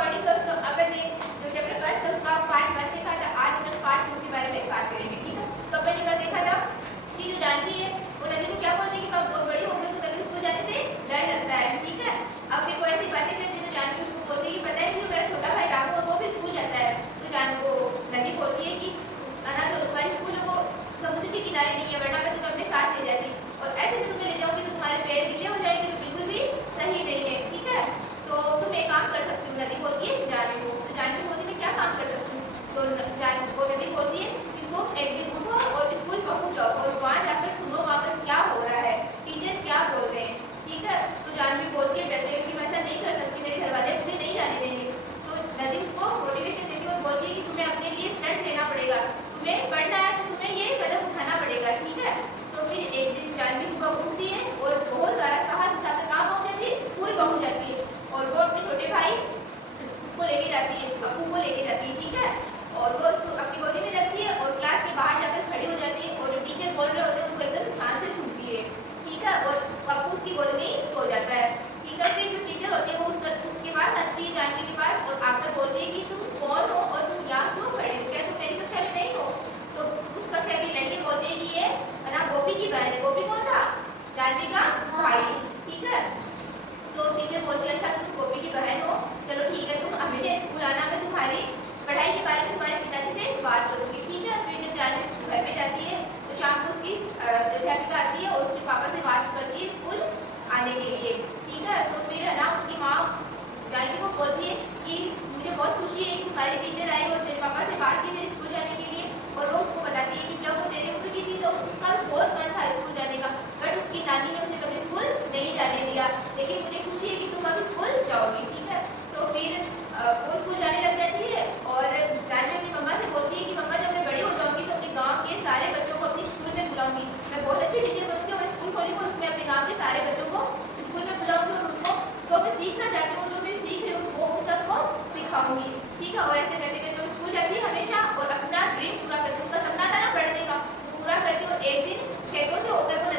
According दोस्तों अपन ने जो चैप्टर फर्स्ट है उसका पार्ट 1 देखा था, आज अपन पार्ट 2 के बारे में बात करेंगे। ठीक है, तो अपन ने कल देखा था कि जो जानवी है वो नदी को क्या बोलती है कि मैं बहुत बड़ी हो गई हूँ, तभी उसको जाने से डर लगता है। ठीक है, अब फिर वो ऐसी बातें करती है तो जानवी उसको बोलती है कि पता है कि जो मेरा छोटा भाई रामू है वो भी स्कूल जाता है। तो जान को नदी बोलती है कि अना जो तुम्हारी स्कूल है वो समुद्र के किनारे नहीं है, वरना मैं तुम्हें अपने साथ ले जाती और ऐसे में तुम्हें ले जाऊंगी तो तुम्हारे पैर गीले हो जाएंगे, जो बिल्कुल भी सही नहीं है। ठीक है, तो तुम एक काम कर सकती हो, नदी बोलती है जानवी को। तो जानवी बोलती है मैं क्या काम कर सकती हूँ? तो वो नदी बोलती है कि तुम एक दिन उठो और स्कूल पहुंच जाओ और वहाँ जाकर सुनो वहाँ पर क्या हो रहा है, टीचर क्या बोल रहे हैं। ठीक है, तो जानवी बोलती है डरते हुए कि मैं ऐसा नहीं कर सकती, मेरे घर वाले मुझे नहीं जाने देंगे। तो नदी उसको मोटिवेशन देती है और बोलती है कि तुम्हें अपने लिए स्टैंड लेना पड़ेगा, तुम्हें पढ़ना है तो तुम्हें ये कदम उठाना पड़ेगा। ठीक है, तो फिर एक दिन जानवी सुबह उठती है और बहुत सारा साहस उठाकर कहाँ पहुँच जाती है? स्कूल पहुँच जाती है और वो अपने छोटे भाई उसको लेके जाती है, अप्पू को लेके जाती है। ठीक है, और वो उसको अपनी गोदी में रखती है और क्लास के बाहर जाकर खड़ी हो जाती है और जो टीचर बोल रहे होते हैं उनको एकदम ध्यान से सुनती है। ठीक है, और अप्पू उसकी गोद में ही सो जाता है। ठीक है, फिर जो टीचर होती है वो उसके पास आती है, जानवी के पास, और आकर बोलती है कि तुम कौन हो और तुम यहाँ क्यों खड़ी हो, क्या तुम मेरी कक्षा में नहीं हो? तो उस कक्षा की लड़की बोलती है कि ये ना गोपी की बहन है। गोपी कौन था? जानवी का भाई। ठीक है, तो टीचर बोलती है अच्छा तो तुम गोपी की बहन हो, चलो ठीक है, तुम हमेशा स्कूल आना, मैं तुम्हारी पढ़ाई के बारे में तुम्हारे पिताजी से बात करूँगी। ठीक है, फिर जब जानवी घर में जाती है तो शाम को उसकी अध्यापिका आती है और उसके पापा से बात करती है स्कूल आने के लिए। ठीक है, तो फिर है ना उसकी माँ जानवी को बोलती है कि मुझे बहुत खुशी है कि तुम्हारी टीचर आई और तेरे पापा से बात की मेरे स्कूल जाने के लिए। और वो उसको बताती है कि जब वो तेरे उम्र की थी तो उसका बहुत मन था स्कूल जाने का, बट उसकी नानी ने उसे कभी स्कूल नहीं जाने दिया, लेकिन मुझे खुशी है कि तुम अब स्कूल जाओगी। ठीक है, तो फिर वो स्कूल जाने लग जाती है और जानवी अपनी मम्मा से बोलती है कि मम्मा जब मैं बड़ी हो जाऊंगी तो अपने गाँव के सारे बच्चों को अपनी स्कूल में बुलाऊंगी, मैं बहुत अच्छी टीचर बनूंगी और स्कूल खोलूंगी, उसमें अपने गाँव के सारे बच्चों को स्कूल में बुलाऊंगी और उनको जो मैं सीखना चाहती हूँ, जो मैं सीख रही हूँ वो उन सबको सिखाऊंगी। ठीक है, और ऐसे करते करते वो स्कूल जाती है हमेशा और अपना ड्रीम पूरा करती है। उसका सपना था ना पढ़ने का, वो पूरा करती है और एक दिन खेतों से होकर वो